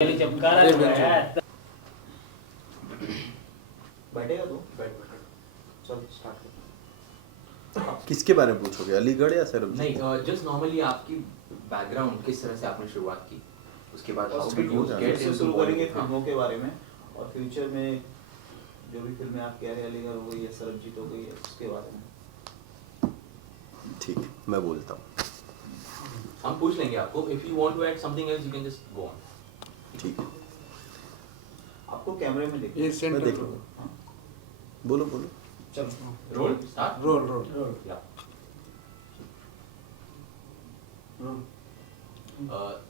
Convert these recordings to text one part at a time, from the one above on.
चिपका रहा है। बैठेगा तू? चल स्टार्ट कर। किसके बारे में पूछोगे, अलीगढ़ या सरबजीत? नहीं, जस्ट नॉर्मली आपकी बैकग्राउंड किस तरह से आपने शुरुआत की, उसके बाद और हाउ फिर डिड यू गेट से इनटू शुरू करेंगे बॉलीवुड। फिल्मों के बारे में और फ्यूचर में जो भी फिल्में आप कह रहे हैं, अलीगढ़ हो गई या सरबजीत हो गई है, उसके बारे में। ठीक, मैं बोलता हूँ। हम पूछ लेंगे आपको, if you want to add something else you can just go on. ठीक है, आपको कैमरे में देखो। ये मैं सेंटर देख लूँगा। हाँ, बोलो बोलो। चलो रोल स्टार्ट रोल या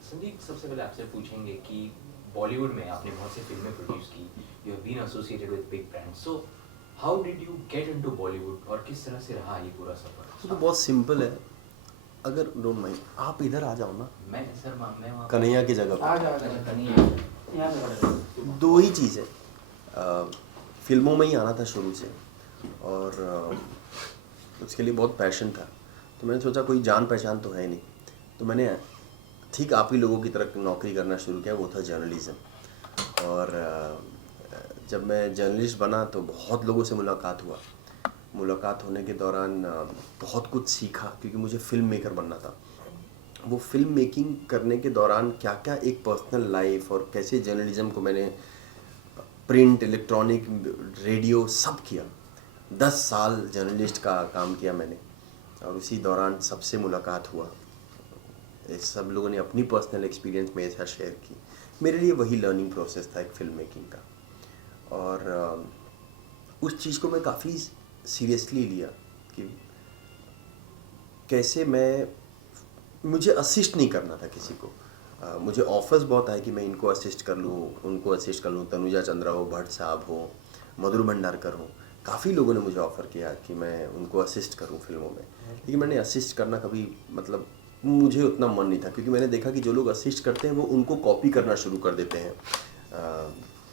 संदीप, सबसे पहले आपसे पूछेंगे कि बॉलीवुड में आपने बहुत सी फिल्में प्रोड्यूस की, you have been associated with big brands, so how did you get into Bollywood और किस तरह से रहा ये पूरा सफर? तो बहुत सिंपल है, अगर डोंट माइंड आप इधर आ जाओ ना, मैं सर मैं वहाँ कन्हैया की जगह आ पर। जा अच्छा कन्हैया यहाँ पे खड़े रहो। दो ही चीज़ है, फिल्मों में ही आना था शुरू से और उसके लिए बहुत पैशन था। तो मैंने सोचा कोई जान पहचान तो है नहीं, तो मैंने ठीक आप ही लोगों की तरह नौकरी करना शुरू किया, वो था जर्नलिज़्म। और जब मैं जर्नलिस्ट बना तो बहुत लोगों से मुलाकात होने के दौरान बहुत कुछ सीखा, क्योंकि मुझे फिल्म मेकर बनना था। वो फिल्म मेकिंग करने के दौरान क्या क्या एक पर्सनल लाइफ और कैसे जर्नलिज़्म को मैंने प्रिंट, इलेक्ट्रॉनिक, रेडियो सब किया। 10 साल जर्नलिस्ट का काम किया मैंने, और उसी दौरान सबसे मुलाकात हुआ। सब लोगों ने अपनी पर्सनल एक्सपीरियंस मेरे साथ शेयर की। मेरे लिए वही लर्निंग प्रोसेस था एक फिल्म मेकिंग का, और उस चीज़ को मैं काफ़ी सीरियसली लिया कि कैसे मुझे असिस्ट नहीं करना था किसी को। मुझे ऑफर्स बहुत आए कि मैं इनको असिस्ट कर लूँ, उनको असिस्ट कर लूँ। तनुजा चंद्रा हो, भट्ट साहब हो, मधुर भंडारकर हो, काफ़ी लोगों ने मुझे ऑफ़र किया कि मैं उनको असिस्ट करूँ फिल्मों में। लेकिन मैंने असिस्ट करना कभी, मतलब मुझे उतना मन नहीं था, क्योंकि मैंने देखा कि जो लोग असिस्ट करते हैं वो उनको कॉपी करना शुरू कर देते हैं।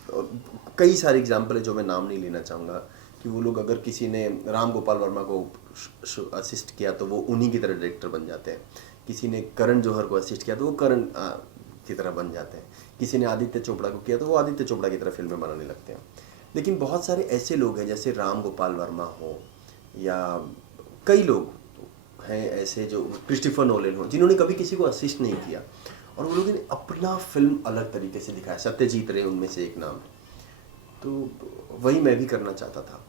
और कई सारे एग्जाम्पल है जो मैं नाम नहीं लेना चाहूँगा, कि वो लोग अगर किसी ने राम गोपाल वर्मा को असिस्ट किया तो वो उन्हीं की तरह डायरेक्टर बन जाते हैं। किसी ने करण जौहर को असिस्ट किया तो वो करण की तरह बन जाते हैं। किसी ने आदित्य चोपड़ा को किया तो वो आदित्य चोपड़ा की तरह फिल्में बनाने लगते हैं। लेकिन बहुत सारे ऐसे लोग हैं, जैसे राम गोपाल वर्मा हो, या कई लोग हैं ऐसे जो क्रिस्टोफर नोलन हो, जिन्होंने कभी किसी को असिस्ट नहीं किया और वो लोगों ने अपना फिल्म अलग तरीके से दिखाया। सत्यजीत रे उनमें से एक नाम है। तो वही मैं भी करना चाहता था।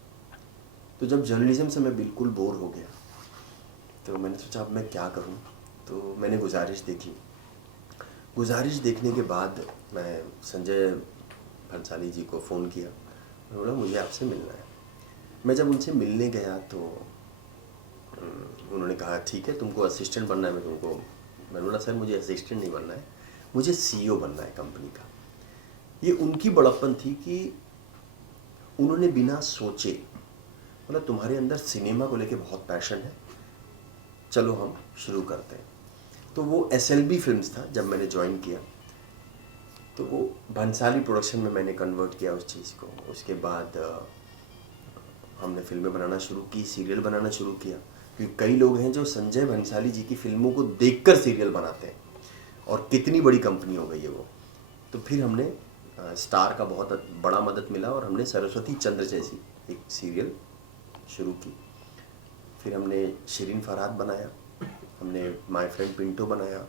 तो जब जर्नलिज्म से मैं बिल्कुल बोर हो गया तो मैंने सोचा अब मैं क्या करूं। तो मैंने गुजारिश देखी। गुजारिश देखने के बाद मैं संजय भंसाली जी को फ़ोन किया, मैं बोला मुझे आपसे मिलना है। मैं जब उनसे मिलने गया तो उन्होंने कहा ठीक है, तुमको असिस्टेंट बनना है, मैंने बोला सर मुझे असिस्टेंट नहीं बनना है, मुझे CEO बनना है कंपनी का। ये उनकी बड़प्पन थी कि उन्होंने बिना सोचे बोला तुम्हारे अंदर सिनेमा को लेके बहुत पैशन है, चलो हम शुरू करते हैं। तो वो SLB फिल्म्स था जब मैंने ज्वाइन किया, तो वो भंसाली प्रोडक्शन में मैंने कन्वर्ट किया उस चीज़ को। उसके बाद हमने फिल्में बनाना शुरू की, सीरियल बनाना शुरू किया, क्योंकि कई लोग हैं जो संजय भंसाली जी की फिल्मों को देखकर सीरियल बनाते हैं, और कितनी बड़ी कंपनी हो गई है वो। तो फिर हमने स्टार का बहुत बड़ा मदद मिला और हमने सरस्वती चंद्र जैसी एक सीरियल शुरू की। फिर हमने शिरीन फरहाद बनाया, हमने माय फ्रेंड पिंटो बनाया,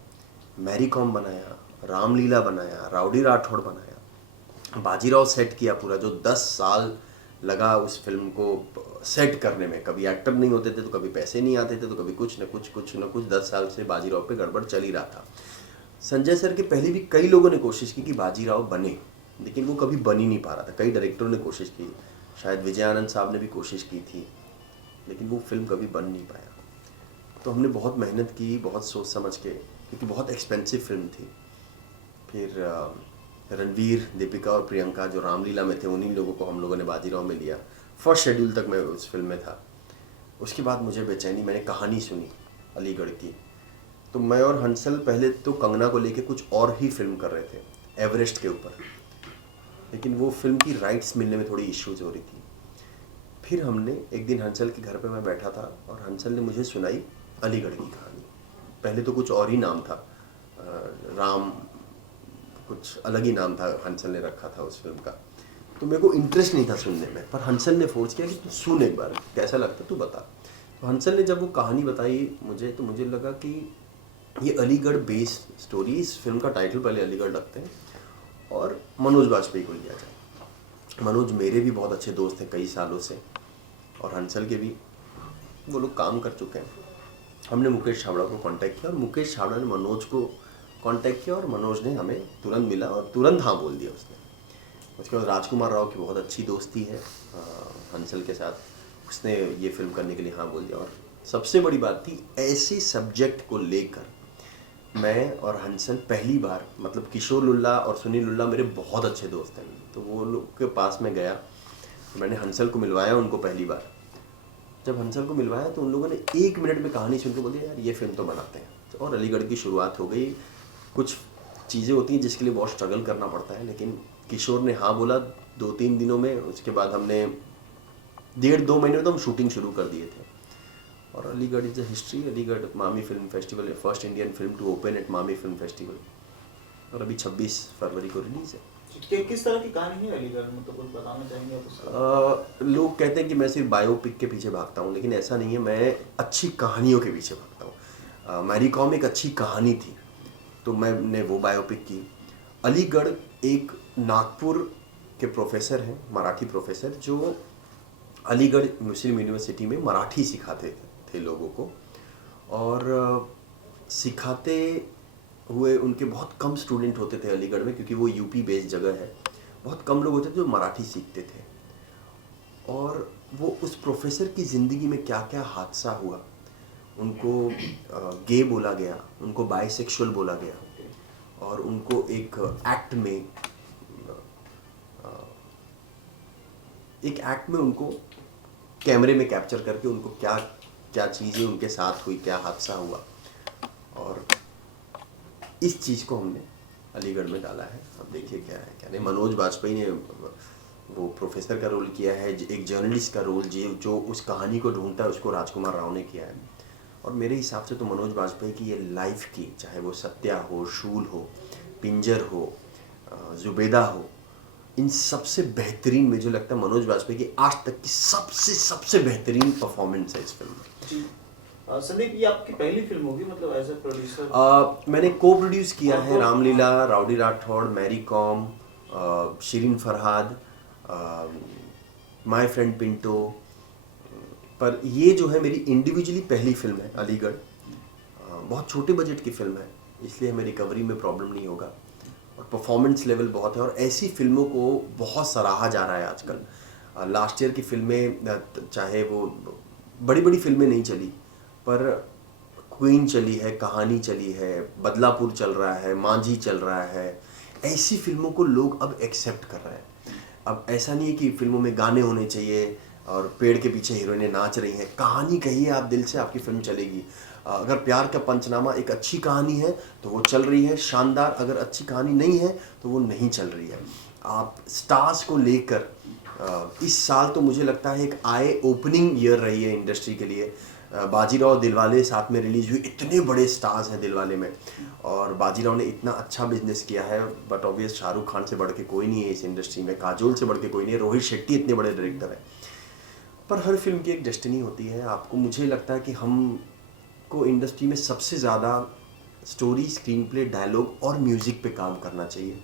मैरी कॉम बनाया, रामलीला बनाया, राउडी राठौड़ बनाया, बाजीराव सेट किया पूरा, जो 10 साल लगा उस फिल्म को सेट करने में। कभी एक्टर नहीं होते थे तो कभी पैसे नहीं आते थे तो कभी कुछ न कुछ 10 साल से बाजीराव पे गड़बड़ चल ही रहा था। संजय सर के पहले भी कई लोगों ने कोशिश की कि बाजीराव बने, लेकिन वो कभी बन ही नहीं पा रहा था। कई डायरेक्टरों ने कोशिश की, शायद विजय आनंद साहब ने भी कोशिश की थी, लेकिन वो फिल्म कभी बन नहीं पाया। तो हमने बहुत मेहनत की, बहुत सोच समझ के, क्योंकि बहुत एक्सपेंसिव फिल्म थी। फिर रणवीर, दीपिका और प्रियंका जो रामलीला में थे, उन्हीं लोगों को हम लोगों ने बाजीराव में लिया। फर्स्ट शेड्यूल तक मैं उस फिल्म में था। उसके बाद मुझे बेचैनी, मैंने कहानी सुनी अलीगढ़ की। तो मैं और हंसल पहले तो कंगना को लेके कुछ और ही फिल्म कर रहे थे, एवरेस्ट के ऊपर, लेकिन वो फिल्म की राइट्स मिलने में थोड़ी इश्यूज हो रही थी। फिर हमने एक दिन हंसल के घर पे मैं बैठा था और हंसल ने मुझे सुनाई अलीगढ़ की कहानी। पहले तो कुछ और ही नाम था, राम कुछ अलग ही नाम था हंसल ने रखा था उस फिल्म का। तो मेरे को इंटरेस्ट नहीं था सुनने में, पर हंसल ने फोर्स किया कि तू सुन एक बार, कैसा लगता तू बता। तो हंसल ने जब वो कहानी बताई मुझे, तो मुझे लगा कि ये अलीगढ़ बेस्ड स्टोरी, इस फिल्म का टाइटल पहले अलीगढ़ रखते हैं और मनोज बाजपेयी को लिया जाए। मनोज मेरे भी बहुत अच्छे दोस्त हैं कई सालों से, और हंसल के भी, वो लोग काम कर चुके हैं। हमने मुकेश छाबड़ा को कांटेक्ट किया और मुकेश छाबड़ा ने मनोज को कांटेक्ट किया और मनोज ने हमें तुरंत मिला और तुरंत हाँ बोल दिया उसने। उसके बाद राजकुमार राव की बहुत अच्छी दोस्ती है हंसल के साथ, उसने ये फिल्म करने के लिए हाँ बोल दिया। और सबसे बड़ी बात थी, ऐसे सब्जेक्ट को लेकर मैं और हंसल पहली बार, मतलब किशोर लुल्ला और सुनील लुल्ला मेरे बहुत अच्छे दोस्त हैं, तो वो लोग के पास में गया, मैंने हंसल को मिलवाया उनको पहली बार। जब हंसल को मिलवाया तो उन लोगों ने 1 मिनट में कहानी सुन के बोल दिया यार ये फिल्म तो बनाते हैं। और अलीगढ़ की शुरुआत हो गई। कुछ चीज़ें होती हैं जिसके लिए बहुत स्ट्रगल करना पड़ता है, लेकिन किशोर ने हाँ बोला 2-3 दिनों में। उसके बाद हमने 1.5-2 महीने में तो हम शूटिंग शुरू कर दिए थे। और Aligarh is a history. Aligarh MAMI film festival, first Indian film to open at MAMI film festival, और अभी 26 फरवरी को रिलीज़ है। किस तरह की कहानी है अलीगढ़, मतलब कुछ बताना चाहेंगे आप उसका? लोग कहते हैं कि मैं सिर्फ बायोपिक के पीछे भागता हूँ, लेकिन ऐसा नहीं है, मैं अच्छी कहानियों के पीछे भागता हूँ। मैरी कॉम एक अच्छी कहानी थी तो मैंने वो बायोपिक की। अलीगढ़ एक नागपुर के प्रोफेसर हैं, मराठी प्रोफेसर, जो अलीगढ़ मुस्लिम यूनिवर्सिटी में मराठी सिखाते थे लोगों को, और सिखाते हुए उनके बहुत कम स्टूडेंट होते थे अलीगढ़ में, क्योंकि वो यूपी बेस्ड जगह है। बहुत कम लोग होते थे जो मराठी सीखते थे। और वो उस प्रोफेसर की ज़िंदगी में क्या क्या हादसा हुआ, उनको गे बोला गया, उनको बाइसेक्सुअल बोला गया, और उनको एक एक्ट में उनको कैमरे में कैप्चर करके उनको क्या क्या चीज़ें उनके साथ हुई, क्या हादसा हुआ, और इस चीज़ को हमने अलीगढ़ में डाला है। अब देखिए क्या है क्या नहीं। मनोज बाजपेयी ने वो प्रोफेसर का रोल किया है, एक जर्नलिस्ट का रोल जो उस कहानी को ढूंढता है उसको राजकुमार राव ने किया है। और मेरे हिसाब से तो मनोज बाजपेयी की ये लाइफ की, चाहे वो सत्या हो, शूल हो, पिंजर हो, जुबेदा हो, इन सबसे बेहतरीन मुझे लगता है मनोज बाजपेयी की आज तक की सबसे बेहतरीन परफॉर्मेंस है इस फिल्म में। संदीप, ये आपकी पहली फिल्म होगी मतलब एज ए प्रोड्यूसर? मैंने को प्रोड्यूस किया है Ramleela, rowdy Rathore, Mary Kom, Shirin Farhad, my friend Pinto, पर ये जो है मेरी इंडिविजुअली पहली फिल्म है अलीगढ़। बहुत छोटे बजट की फिल्म है, इसलिए हमें रिकवरी में प्रॉब्लम नहीं होगा, और परफॉर्मेंस लेवल बहुत है, और ऐसी फिल्मों को बहुत सराहा जा रहा है आजकल। लास्ट ईयर की फिल्में, चाहे वो बड़ी बड़ी फिल्में नहीं चली, पर क्वीन चली है, कहानी चली है, बदलापुर चल रहा है, मांझी चल रहा है, ऐसी फिल्मों को लोग अब एक्सेप्ट कर रहे हैं। अब ऐसा नहीं है कि फिल्मों में गाने होने चाहिए और पेड़ के पीछे हीरोइनें नाच रही हैं। कहानी कहिए आप दिल से, आपकी फिल्म चलेगी। अगर प्यार का पंचनामा एक अच्छी कहानी है तो वो चल रही है शानदार, अगर अच्छी कहानी नहीं है तो वो नहीं चल रही है। आप स्टार्स को लेकर इस साल तो मुझे लगता है एक आई ओपनिंग ईयर रही है इंडस्ट्री के लिए। बाजीराव दिलवाले साथ में रिलीज हुई, इतने बड़े स्टार्स हैं दिलवाले में, और बाजीराव ने इतना अच्छा बिजनेस किया है। बट ऑब्वियस शाहरुख खान से बढ़ के कोई नहीं है इस इंडस्ट्री में, काजोल से बढ़ के कोई नहीं है, रोहित शेट्टी इतने बड़े डायरेक्टर हैं। पर हर फिल्म की एक डेस्टिनी होती है। आपको, मुझे लगता है कि हम को इंडस्ट्री में सबसे ज़्यादा स्टोरी, स्क्रीन प्ले, डायलॉग और म्यूज़िक पे काम करना चाहिए।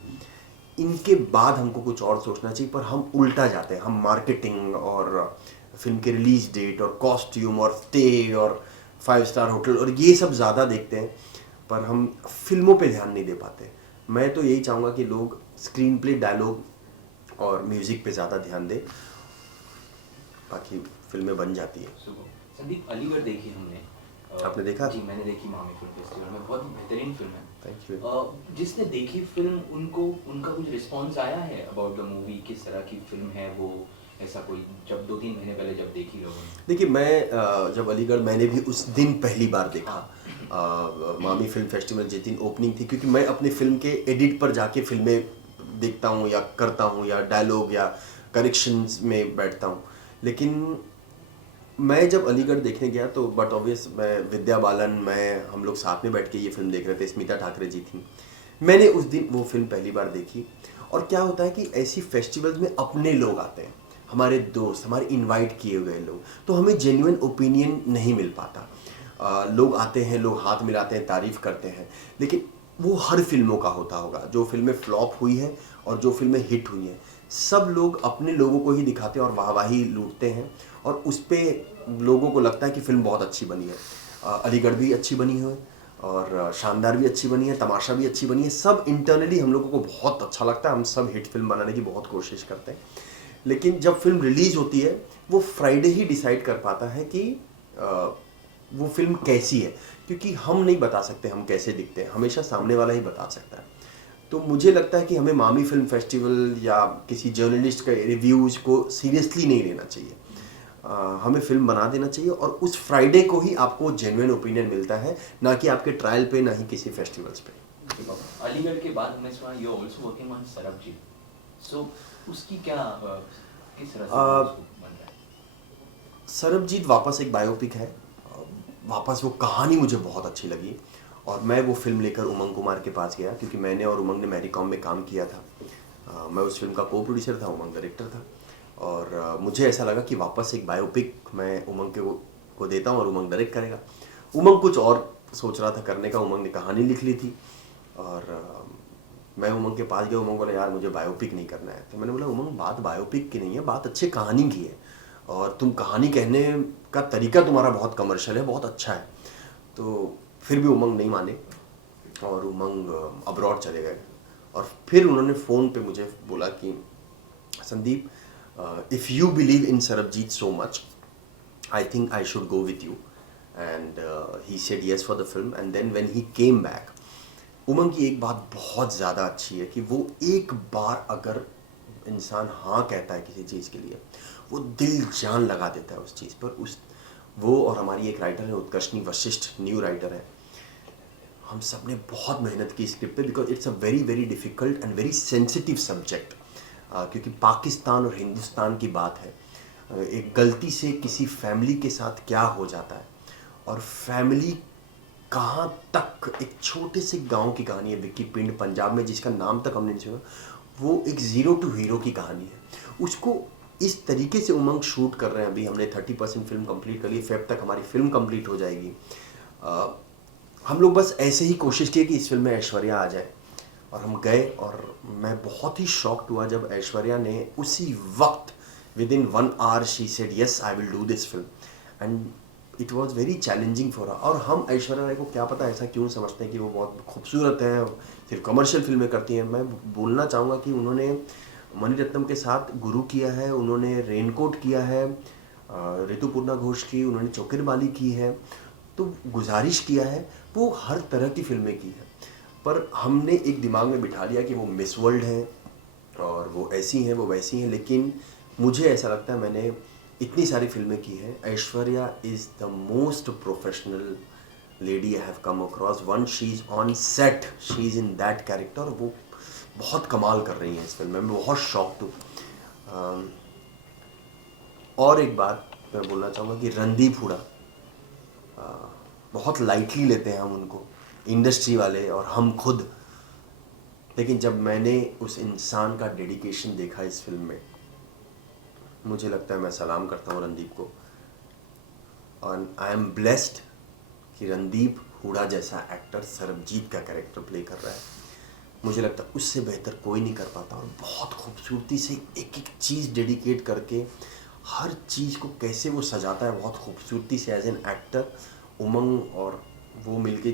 इनके बाद हमको कुछ और सोचना चाहिए, पर हम उल्टा जाते हैं। हम मार्केटिंग और फिल्म के रिलीज डेट और कॉस्ट्यूम और स्टे और 5 स्टार होटल और ये सब ज़्यादा देखते हैं, पर हम फिल्मों पे ध्यान नहीं दे पाते। मैं तो यही चाहूँगा कि लोग स्क्रीन प्ले, डायलॉग और म्यूज़िक पे ज़्यादा ध्यान दें, बाकी फिल्में बन जाती है। संदीप, अलीगढ़ देखी हमने, आपने देखा? जी, मैंने देखी मामी फिल्म फेस्टिवल में, बहुत ही बेहतरीन फिल्म है। Thank you. जिसने देखी फिल्म, उनका कुछ रिस्पॉन्स आया है अबाउट द मूवी? किस तरह की फिल्म है वो, ऐसा कोई, जब 2-3 महीने पहले जब देखी लोगों ने? देखिए, मैं जब अलीगढ़, मैंने भी उस दिन पहली बार देखा। मामी फिल्म फेस्टिवल जिस दिन ओपनिंग थी, क्योंकि मैं अपनी फिल्म के एडिट पर जाके फिल्में देखता हूँ या करता हूँ, या डायलॉग या करेक्शंस में बैठता हूँ। लेकिन मैं जब अलीगढ़ देखने गया तो बट ऑब्वियस मैं, विद्या बालन, हम लोग साथ में बैठ के ये फिल्म देख रहे थे, स्मिता ठाकरे जी थी। मैंने उस दिन वो फिल्म पहली बार देखी। और क्या होता है कि ऐसी फेस्टिवल्स में अपने लोग आते हैं, हमारे दोस्त, हमारे इनवाइट किए हुए लोग, तो हमें जेन्युइन ओपिनियन नहीं मिल पाता। लोग आते हैं, लोग हाथ मिलाते हैं, तारीफ करते हैं, लेकिन वो हर फिल्मों का होता होगा। जो फिल्में फ्लॉप हुई हैं और जो फिल्में हिट हुई हैं, सब लोग अपने लोगों को ही दिखाते हैं और वाहवाही लूटते हैं, और उस पर लोगों को लगता है कि फ़िल्म बहुत अच्छी बनी है। अलीगढ़ भी अच्छी बनी है, और शानदार भी अच्छी बनी है, तमाशा भी अच्छी बनी है। सब इंटरनली हम लोगों को बहुत अच्छा लगता है, हम सब हिट फिल्म बनाने की बहुत कोशिश करते हैं। लेकिन जब फिल्म रिलीज़ होती है, वो फ्राइडे ही डिसाइड कर पाता है कि वो फिल्म कैसी है, क्योंकि हम नहीं बता सकते हम कैसे दिखते हैं, हमेशा सामने वाला ही बता सकता है। तो मुझे लगता है कि हमें मामी फिल्म फेस्टिवल या किसी जर्नलिस्ट का रिव्यूज़ को सीरियसली नहीं लेना चाहिए। हमें फिल्म बना देना चाहिए, और उस फ्राइडे को ही आपको जेन्युइन ओपिनियन मिलता है, ना कि आपके ट्रायल पे, ना ही किसी फेस्टिवल्स पे। अलीगढ़ के बाद हमने सुना you are also working on Sarbjit, so उसकी क्या किस तरह से बन रहा है? सरबजीत वापस एक बायोपिक है। वापस वो कहानी मुझे बहुत अच्छी लगी, और मैं वो फिल्म लेकर उमंग कुमार के पास गया, क्योंकि मैंने और उमंग ने मैरी कॉम में काम किया था। मैं उस फिल्म का को प्रोड्यूसर था, उमंग डायरेक्टर था, और मुझे ऐसा लगा कि वापस एक बायोपिक मैं उमंग को देता हूँ और उमंग डायरेक्ट करेगा। उमंग कुछ और सोच रहा था करने का, उमंग ने कहानी लिख ली थी, और मैं उमंग के पास गया। उमंग बोला यार मुझे बायोपिक नहीं करना है। तो मैंने बोला उमंग बात बायोपिक की नहीं है, बात अच्छी कहानी की है, और तुम कहानी कहने का तरीका तुम्हारा बहुत कमर्शियल है, बहुत अच्छा है। तो फिर भी उमंग नहीं माने, और उमंग अब्रॉड चले गए। और फिर उन्होंने फ़ोन पे मुझे बोला कि Sandeep, if you believe in Sarabjit so much, I think I should go with you. And he said yes for the film. And then when he came back, उमंग की एक बात बहुत ज़्यादा अच्छी है कि वो एक बार अगर इंसान हाँ कहता है किसी चीज़ के लिए, वो दिल जान लगा देता है उस चीज़ पर। वो और हमारी एक राइटर है उत्कर्षणी वशिष्ठ, न्यू राइटर है, हम सब ने बहुत मेहनत की स्क्रिप्ट पे, because it's a very very difficult and very sensitive subject. क्योंकि पाकिस्तान और हिंदुस्तान की बात है, एक गलती से किसी फैमिली के साथ क्या हो जाता है, और फैमिली कहाँ तक, एक छोटे से गांव की कहानी है विक्की पिंड पंजाब में, जिसका नाम तक हमने नहीं सुना। वो एक ज़ीरो टू हीरो की कहानी है। उसको इस तरीके से उमंग शूट कर रहे हैं। अभी हमने 30% फिल्म कंप्लीट कर ली, फेब तक हमारी फिल्म कंप्लीट हो जाएगी। हम लोग बस ऐसे ही कोशिश किए कि इस फिल्म में ऐश्वर्या आ जाए, और हम गए, और मैं बहुत ही शॉक्ड हुआ जब ऐश्वर्या ने उसी वक्त within 1 hour she said yes I will do this film, and it was very challenging for her। और हम ऐश्वर्या राय को क्या पता ऐसा क्यों समझते हैं कि वो बहुत खूबसूरत है, सिर्फ कमर्शियल फिल्में करती हैं। मैं बोलना चाहूँगा कि उन्होंने मणिरत्नम के साथ गुरु किया है, उन्होंने रेनकोट किया है, ऋतुपूर्णा घोष की, उन्होंने चौकिरबाली की है, तो गुजारिश किया है, वो हर तरह की फिल्में की है। पर हमने एक दिमाग में बिठा लिया कि वो मिस वर्ल्ड हैं, और वो ऐसी हैं, वो वैसी हैं। लेकिन मुझे ऐसा लगता है, मैंने इतनी सारी फिल्में की हैं, Aishwarya is the most professional lady I have come across. One she is on set, she is in that character, वो बहुत कमाल कर रही हैं इस फिल्म में। मैं बहुत शॉक्ड हूँ। और एक बात मैं बोलना चाहूँगा कि रणदीप हुडा, बहुत लाइटली लेते हैं हम उनको, इंडस्ट्री वाले और हम खुद। लेकिन जब मैंने उस इंसान का डेडिकेशन देखा इस फिल्म में, मुझे लगता है मैं सलाम करता हूँ रणदीप को। और आई एम ब्लेस्ड कि रणदीप हुडा जैसा एक्टर सरबजीत का कैरेक्टर प्ले कर रहा है। मुझे लगता है उससे बेहतर कोई नहीं कर पाता, और बहुत खूबसूरती से एक एक चीज़ डेडिकेट करके हर चीज़ को कैसे वो सजाता है बहुत खूबसूरती से एज एन एक्टर। उमंग और वो मिलके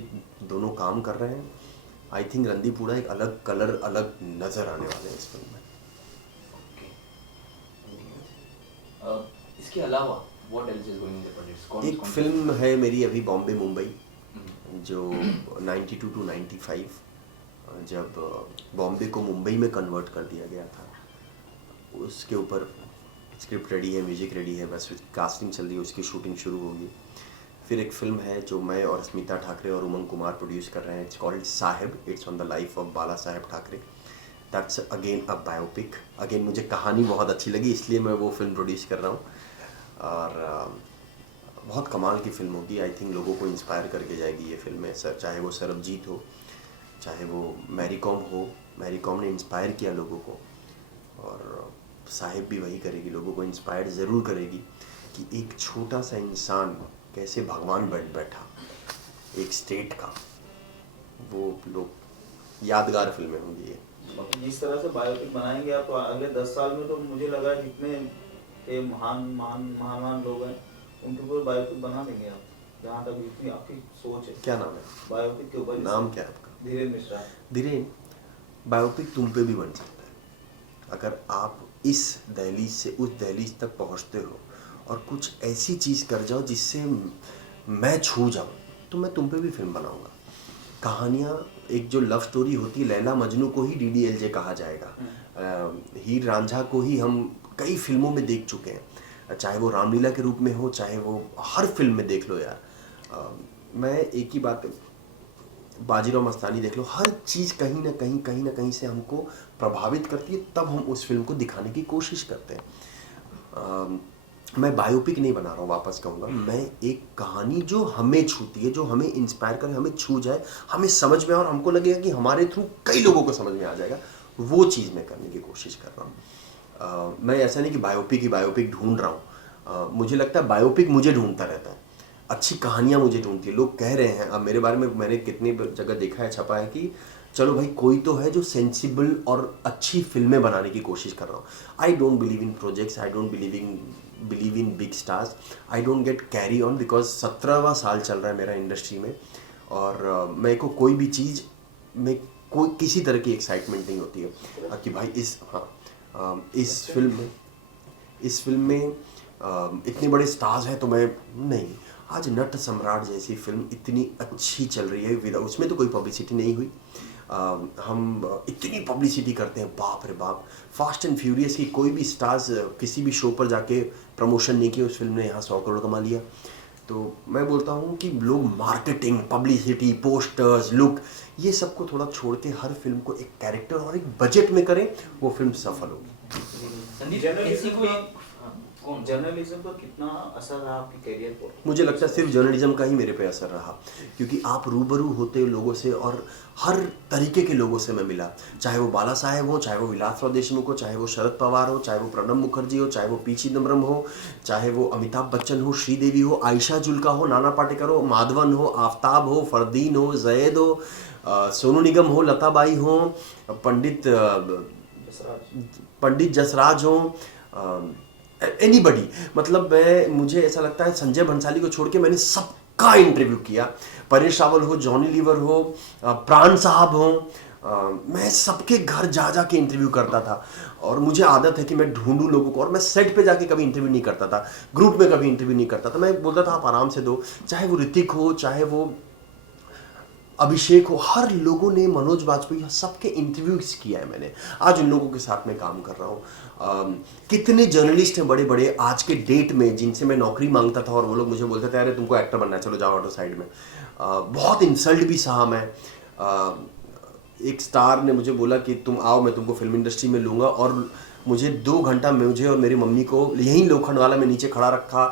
दोनों काम कर रहे हैं। आई थिंक रणदीप हुडा एक अलग कलर, अलग नज़र आने वाले हैं इस फिल्म में। इसके अलावा what else is going in the projects? एक फिल्म है मेरी अभी बॉम्बे मुंबई, जो 92 to 95, जब बॉम्बे को मुंबई में कन्वर्ट कर दिया गया था, उसके ऊपर स्क्रिप्ट रेडी है, म्यूजिक रेडी है, बस कास्टिंग चल रही है, उसकी शूटिंग शुरू होगी। फिर एक फिल्म है जो मैं और स्मिता ठाकरे और उमंग कुमार प्रोड्यूस कर रहे हैं, it's called Sahib, it's on the life of Bala Saheb Thackeray. That's again a biopic. अगेन मुझे कहानी बहुत अच्छी लगी, इसलिए मैं वो फिल्म प्रोड्यूस कर रहा हूँ, और बहुत कमाल की फिल्म होगी। आई थिंक लोगों को इंस्पायर करके जाएगी ये फिल्में, चाहे वो सरबजीत हो चाहे वो मैरी कॉम ने इंस्पायर किया लोगों को, और साहिब भी वही करेगी, लोगों को इंस्पायर ज़रूर करेगी कि एक छोटा सा इंसान कैसे भगवान बैठा एक स्टेट का। वो लोग यादगार फिल्में होंगी ये। जिस तरह से बायोपिक बनाएंगे आप अगले 10 साल में, तो मुझे लगा जितने के महान लोग हैं उनके ऊपर बायोपिक बना देंगे आप, जहाँ तक इतनी आपकी सोच है। क्या नाम है बायोपिक के ऊपर? नाम क्या है आपका? धीरेन्द्र मिश्रा। धीरेन, बायोपिक तुम पे भी बन सकता है अगर आप इस दहलीज से उस दहलीज तक पहुंचते हो और कुछ ऐसी चीज़ कर जाओ जिससे मैं छू जाऊं, तो मैं तुम पे भी फिल्म बनाऊंगा। कहानियाँ, एक जो लव स्टोरी होती है, लैला मजनू को ही DDLJ कहा जाएगा, हीर रांझा को ही हम कई फिल्मों में देख चुके हैं, चाहे वो रामलीला के रूप में हो, चाहे वो हर फिल्म में देख लो यार। मैं एक ही बात, बाजीराव मस्तानी देख लो, हर चीज़ कहीं ना कहीं से हमको प्रभावित करती है, तब हम उस फिल्म को दिखाने की कोशिश करते हैं। मैं बायोपिक नहीं बना रहा हूँ, वापस कहूँगा, मैं एक कहानी जो हमें छूती है, जो हमें इंस्पायर करे, हमें छू जाए, हमें समझ में आए और हमको लगेगा कि हमारे थ्रू कई लोगों को समझ में आ जाएगा, वो चीज़ मैं करने की कोशिश कर रहा हूँ। मैं ऐसा नहीं कि बायोपिक ढूंढ रहा हूँ, मुझे लगता है बायोपिक मुझे ढूंढता रहता है, अच्छी कहानियाँ मुझे ढूंढती है। लोग कह रहे हैं, अब मेरे बारे में मैंने कितनी जगह देखा है, छपा है कि चलो भाई कोई तो है जो सेंसिबल और अच्छी फिल्में बनाने की कोशिश कर रहा हूँ। I don't believe in projects, I don't believe in big stars, I don't get carry on, because 17वां साल चल रहा है मेरा इंडस्ट्री में, और मेरे को कोई भी चीज़ में कोई किसी तरह की एक्साइटमेंट नहीं होती है कि भाई इस फिल्म में इतने बड़े स्टार्स हैं तो मैं नहीं। आज नट सम्राट जैसी फिल्म इतनी अच्छी चल रही है, उसमें तो कोई पब्लिसिटी नहीं हुई, हम इतनी पब्लिसिटी करते हैं, बाप रे बाप। फास्ट एंड फ्यूरियस की कोई भी स्टार्स किसी भी शो पर जाके प्रमोशन नहीं किया, उस फिल्म ने यहाँ 100 करोड़ कमा लिया। तो मैं बोलता हूँ कि लोग मार्केटिंग, पब्लिसिटी, पोस्टर्स, लुक, ये सब को थोड़ा छोड़ के हर फिल्म को एक कैरेक्टर और एक बजट में करें, वो फिल्म सफल होगी। संदीप, जर्नलिज्म पर कितना असर रहा आपके करियर पर? मुझे लगता है सिर्फ जर्नलिज्म का ही मेरे पे असर रहा, क्योंकि आप रूबरू होते हो लोगों से, और हर तरीके के लोगों से मैं मिला, चाहे वो बाला साहेब हो, चाहे वो विलासराव देशमुख हो, चाहे वो शरद पवार हो, चाहे वो प्रणब मुखर्जी हो, चाहे वो पी चिदम्बरम हो, चाहे वो अमिताभ बच्चन हो, श्रीदेवी हो, आयशा जुल्का हो, नाना पाटेकर हो, माधवन हो, आफ्ताब हो, फरदीन हो, जैद हो, सोनू निगम हो, लताबाई हो, पंडित जसराज हो, एनीबडी। मतलब मुझे ऐसा लगता है संजय भंसाली को छोड़ के मैंने सबका इंटरव्यू किया, परेश रावल हो, जॉनी लीवर हो, प्राण साहब हो, मैं सबके घर जा के इंटरव्यू करता था, और मुझे आदत है कि मैं ढूंढूं लोगों को, और मैं सेट पे जाके कभी इंटरव्यू नहीं करता था, ग्रुप में कभी इंटरव्यू नहीं करता था, मैं बोलता था आप आराम से दो, चाहे वो ऋतिक हो, चाहे वो अभिषेक हो, हर लोगों ने, मनोज वाजपेयी, सबके इंटरव्यूज किया है मैंने। आज उन लोगों के साथ मैं काम कर रहा हूँ। कितने जर्नलिस्ट हैं बड़े बड़े आज के डेट में जिनसे मैं नौकरी मांगता था और वो लोग मुझे बोलते थे अरे तुमको एक्टर बनना है, चलो जाओ ऑटो साइड में। बहुत इंसल्ट भी सहा मैं। एक स्टार ने मुझे बोला कि तुम आओ, मैं तुमको फिल्म इंडस्ट्री में लूँगा, और मुझे 2 घंटा मुझे और मेरी मम्मी को यहीं लोखंड वाला में नीचे खड़ा रखा।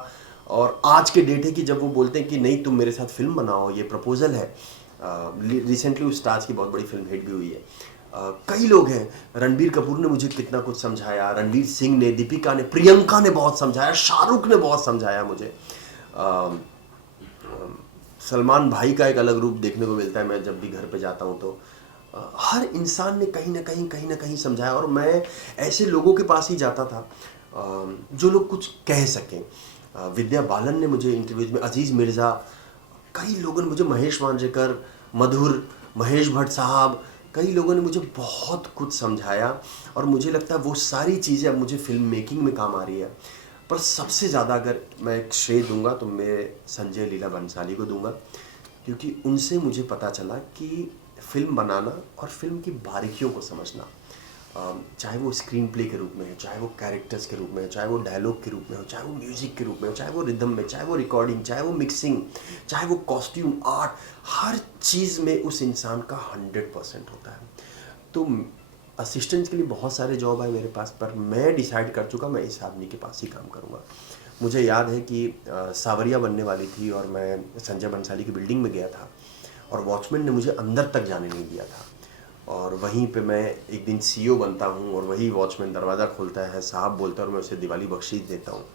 और आज के डेट है कि जब वो बोलते हैं कि नहीं तुम मेरे साथ फिल्म बनाओ, ये प्रपोजल है। रिसेंटली उस स्टार्स की बहुत बड़ी फिल्म हिट भी हुई है। कई लोग हैं, रणबीर कपूर ने मुझे कितना कुछ समझाया, रणवीर सिंह ने, दीपिका ने, प्रियंका ने बहुत समझाया, शाहरुख ने बहुत समझाया मुझे। सलमान भाई का एक अलग रूप देखने को मिलता है मैं जब भी घर पे जाता हूँ तो। हर इंसान ने कहीं ना कहीं समझाया, और मैं ऐसे लोगों के पास ही जाता था जो लोग कुछ कह सकें। विद्या बालन ने मुझे इंटरव्यूज में, अजीज़ मिर्ज़ा, कई लोगों ने मुझे, महेश मांजरेकर, मधुर, महेश भट्ट साहब, कई लोगों ने मुझे बहुत कुछ समझाया, और मुझे लगता है वो सारी चीज़ें अब मुझे फिल्म मेकिंग में काम आ रही है। पर सबसे ज़्यादा अगर मैं एक श्रेय दूंगा तो मैं संजय लीला बंसाली को दूंगा, क्योंकि उनसे मुझे पता चला कि फिल्म बनाना और फिल्म की बारीकियों को समझना, चाहे वो स्क्रीन प्ले के रूप में हो, चाहे वो कैरेक्टर्स के रूप में हो, चाहे वो डायलॉग के रूप में हो, चाहे वो म्यूज़िक के रूप में हो, चाहे वो रिदम में, चाहे वो रिकॉर्डिंग, चाहे वो मिक्सिंग, चाहे वो कॉस्ट्यूम आर्ट, हर चीज़ में उस इंसान का 100% होता है। तो असिस्टेंट के लिए बहुत सारे जॉब आए मेरे पास, पर मैं डिसाइड कर चुका मैं इस आदमी के पास ही काम करूँगा। मुझे याद है कि सावरिया बनने वाली थी और मैं संजय बंसाली की बिल्डिंग में गया था, और वॉचमैन ने मुझे अंदर तक जाने नहीं दिया था। और वहीं पे मैं एक दिन सीईओ बनता हूँ और वही वॉचमैन दरवाज़ा खोलता है, साहब बोलता है और मैं उसे दिवाली बख्शीश देता हूँ।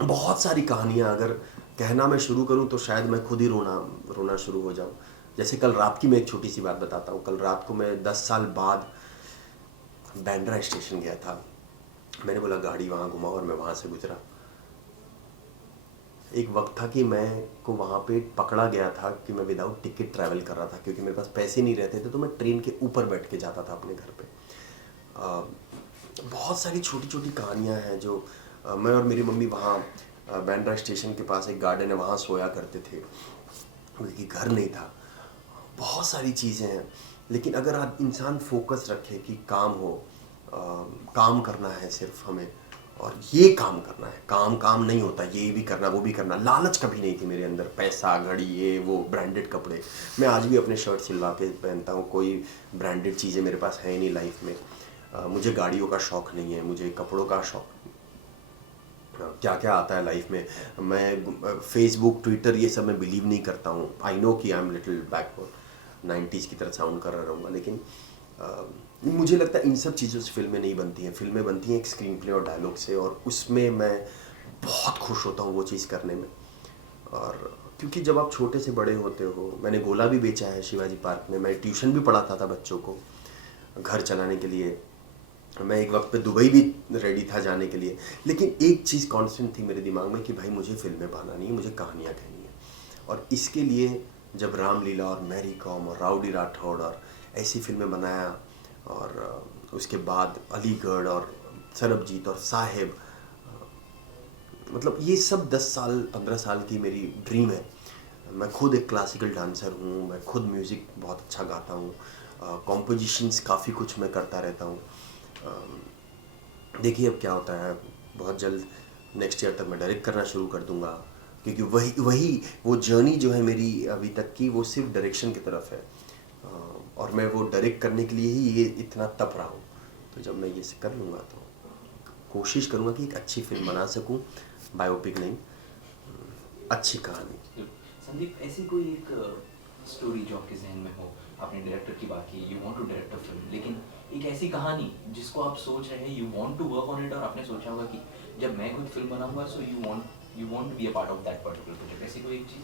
बहुत सारी कहानियाँ अगर कहना मैं शुरू करूँ तो शायद मैं खुद ही रोना शुरू हो जाऊँ। जैसे कल रात की मैं एक छोटी सी बात बताता हूँ। कल रात को मैं 10 साल बाद बांद्रा स्टेशन गया था। मैंने बोला गाड़ी वहाँ घुमाओ और मैं वहाँ से गुजरा। एक वक्त था कि मैं को वहाँ पे पकड़ा गया था कि मैं विदाउट टिकट ट्रैवल कर रहा था, क्योंकि मेरे पास पैसे नहीं रहते थे तो मैं ट्रेन के ऊपर बैठ के जाता था अपने घर पे। बहुत सारी छोटी छोटी कहानियाँ हैं जो मैं और मेरी मम्मी वहाँ बांद्रा स्टेशन के पास एक गार्डन है, वहाँ सोया करते थे क्योंकि घर नहीं था। बहुत सारी चीज़ें हैं, लेकिन अगर आप इंसान फोकस रखे कि काम हो, काम करना है सिर्फ हमें और ये काम करना है, काम नहीं होता, ये भी करना वो भी करना। लालच कभी नहीं थी मेरे अंदर, पैसा, घड़ी, ये वो, ब्रांडेड कपड़े। मैं आज भी अपने शर्ट सिलवा के पहनता हूँ, कोई ब्रांडेड चीज़ें मेरे पास है ही नहीं लाइफ में। मुझे गाड़ियों का शौक़ नहीं है, मुझे कपड़ों का शौक़। क्या क्या आता है लाइफ में। मैं फेसबुक, ट्विटर, ये सब मैं बिलीव नहीं करता हूँ। आई नो कि I am little backward, 90s की तरह साउंड कर रहा रहूँगा, लेकिन मुझे लगता है इन सब चीज़ों से फिल्में नहीं बनती हैं। फिल्में बनती हैं एक स्क्रीन प्ले और डायलॉग से, और उसमें मैं बहुत खुश होता हूँ वो चीज़ करने में। और क्योंकि जब आप छोटे से बड़े होते हो, मैंने गोला भी बेचा है शिवाजी पार्क में, मैं ट्यूशन भी पढ़ाता था बच्चों को घर चलाने के लिए, मैं एक वक्त पे दुबई भी रेडी था जाने के लिए, लेकिन एक चीज़ कांस्टेंट थी मेरे दिमाग में कि भाई मुझे फिल्में बनानी है, मुझे कहानियाँ कहनी है। और इसके लिए जब रामलीला और मैरी कॉम और राउडी राठौड़ और ऐसी फिल्में बनाया, और उसके बाद अलीगढ़ और सरबजीत और साहेब, मतलब ये सब 10 साल 15 साल की मेरी ड्रीम है। मैं खुद एक क्लासिकल डांसर हूँ, मैं खुद म्यूज़िक बहुत अच्छा गाता हूँ, कॉम्पोजिशंस काफ़ी कुछ मैं करता रहता हूँ। देखिए अब क्या होता है, बहुत जल्द नेक्स्ट ईयर तक मैं डायरेक्ट करना शुरू कर दूंगा, क्योंकि वो जर्नी जो है मेरी अभी तक की, वो सिर्फ डायरेक्शन की तरफ है, और मैं वो डायरेक्ट करने के लिए ही ये इतना तप रहा हूँ। तो जब मैं ये कर लूँगा तो कोशिश करूँगा कि एक अच्छी फिल्म बना सकूँ, बायोपिक नहीं, अच्छी कहानी। संदीप, ऐसी कोई एक स्टोरी जो आपके जहन में हो, आपने डायरेक्टर की बात की, you want to direct a film, लेकिन एक ऐसी कहानी जिसको आप सोच रहे हैं, you want to work on it, और आपने सोचा होगा कि जब मैं खुद फिल्म बनाऊंगा, so you want to be a part of that particular project, ऐसी कोई एक चीज?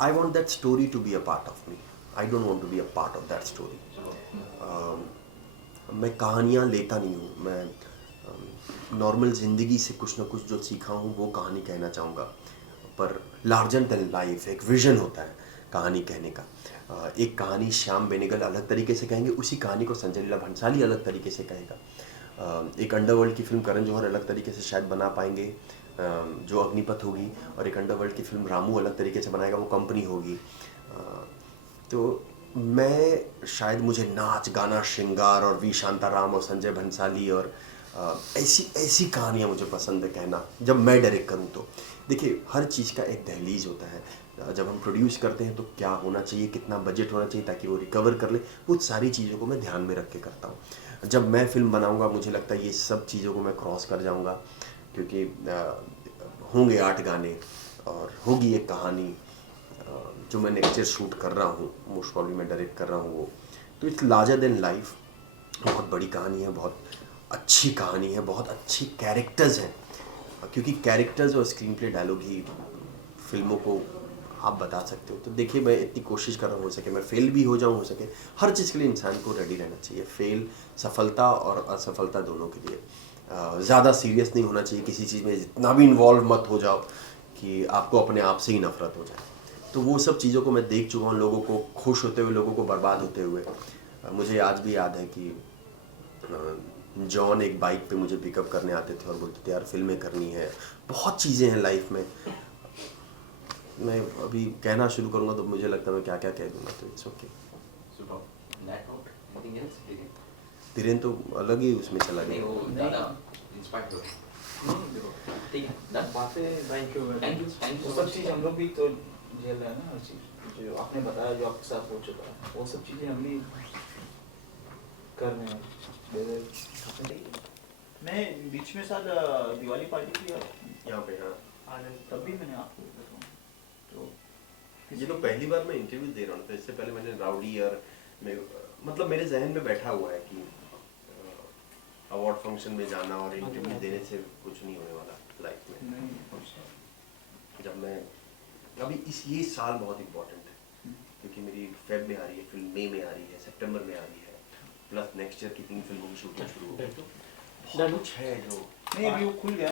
I want that story to be a part of me, I don't want to be a part of that story. मैं कहानियाँ लेता नहीं हूँ, मैं नॉर्मल ज़िंदगी से कुछ ना कुछ जो सीखा हूँ वो कहानी कहना चाहूँगा, पर लार्जर देन लाइफ एक विजन होता है कहानी कहने का। एक कहानी श्याम बेनेगल अलग तरीके से कहेंगे, उसी कहानी को संजय लीला भंसाली अलग तरीके से कहेगा। एक अंडरवर्ल्ड की फिल्म करण जौहर अलग तरीके से शायद बना पाएंगे, जो अग्निपथ होगी, और एक अंडरवर्ल्ड की फिल्म रामू अलग तरीके से बनाएगा, वो कंपनी होगी। तो मैं शायद, मुझे नाच गाना श्रृंगार और वी शांताराम और संजय भंसाली और ऐसी कहानियाँ मुझे पसंद है कहना जब मैं डायरेक्ट करूँ। तो देखिए हर चीज़ का एक दहलीज होता है, जब हम प्रोड्यूस करते हैं तो क्या होना चाहिए, कितना बजट होना चाहिए ताकि वो रिकवर कर ले, वो सारी चीज़ों को मैं ध्यान में रख के करता हूँ। जब मैं फिल्म बनाऊँगा मुझे लगता है ये सब चीज़ों को मैं क्रॉस कर जाऊँगा, क्योंकि होंगे 8 गाने और होगी एक कहानी जो मैं नेक्स्ट ईयर शूट कर रहा हूँ, मोस्ट प्रॉब्ली मैं डायरेक्ट कर रहा हूँ वो। तो इट्स लार्जर देन लाइफ, बहुत बड़ी कहानी है, बहुत अच्छी कहानी है, बहुत अच्छी कैरेक्टर्स हैं, क्योंकि कैरेक्टर्स और स्क्रीन प्ले डायलॉग ही फिल्मों को आप बता सकते हो। तो देखिए मैं इतनी कोशिश कर रहा हूँ, हो सके मैं फेल भी हो जाऊँ, हो सके, हर चीज़ के लिए इंसान को रेडी रहना चाहिए, फेल, सफलता और असफलता दोनों के लिए। ज़्यादा सीरियस नहीं होना चाहिए किसी चीज़ में, इतना भी इन्वॉल्व मत हो जाओ कि आपको अपने आप से ही नफरत हो जाए। तो वो सब चीज़ों को मैं देख चुका हूँ, लोगों को खुश होते हुए, लोगों को बर्बाद होते हुए। मुझे आज भी याद है कि जॉन एक बाइक पे मुझे पिकअप करने आते थे और बोलते थे यार फिल्में करनी है, बहुत चीज़ें हैं लाइफ में। मैं अभी कहना शुरू करूँगा तो मुझे लगता है मैं क्या क्या कह दूँगा, तो इट्स ओके। धीरेन तो अलग ही उसमें चला गया। वो सब चीज़ हम लोग भी तो झेल रहे हैं ना, हर चीज़ जो आपने बताया, जो आपके साथ हो चुका है, वो सब चीज़ें हम भी कर रहे हैं। मैं बीच में साथ दिवाली पार्टी की यहाँ पे, हाँ, तब भी मैंने आपको बताया। तो ये तो पहली बार मैं इंटरव्यू दे रहा हूँ, तो इससे पहले मैंने राउडी और मतलब मेरे जहन में बैठा हुआ है कि अवार्ड फंक्शन में जाना और इंटरव्यू देने से कुछ नहीं होने वाला लाइफ में। नहीं, जब मैं अभी ये साल बहुत इम्पोर्टेंट है क्योंकि मेरी फेब में आ रही है फिल्म, मई में आ रही है, सितंबर में आ रही है, प्लस नेक्स्ट ईयर की 3 फिल्मों की शूटिंग शुरू होगी, तो बहुत कुछ है जो नहीं अभी वो खुल गया।